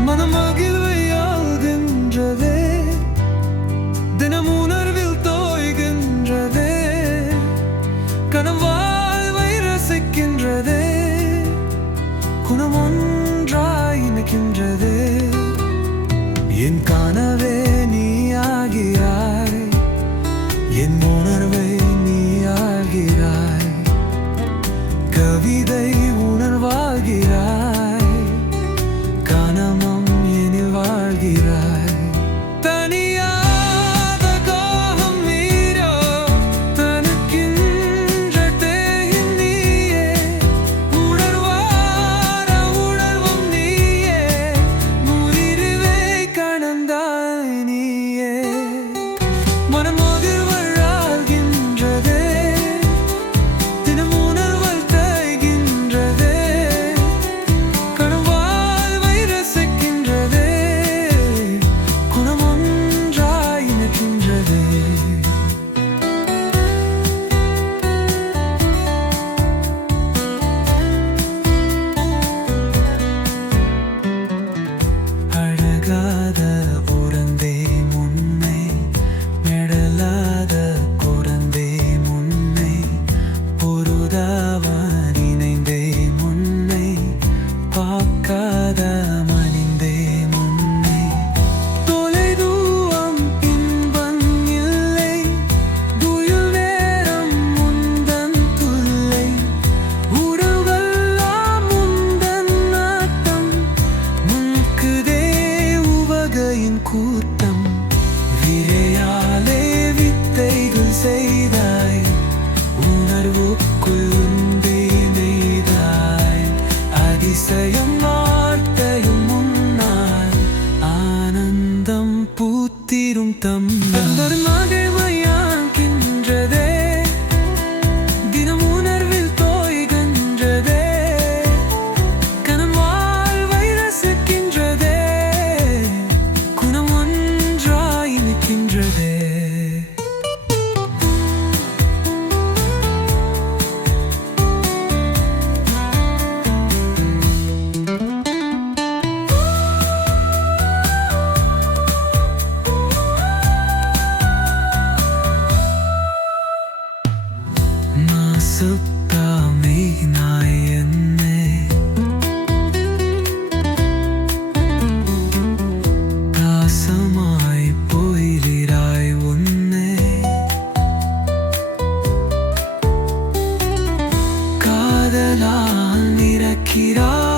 Manamagil கணமம் எனில் வாழ்கிறாய். விதைகளின் கூட்டம் விரையாலே வித்தைகள் செய்தாய். உணர்வுக்குள் சுத்தாமே நாயன்னே தாசமாய் போயிலிராய் உன்னே. காதலால் நிறக்கிறாய்.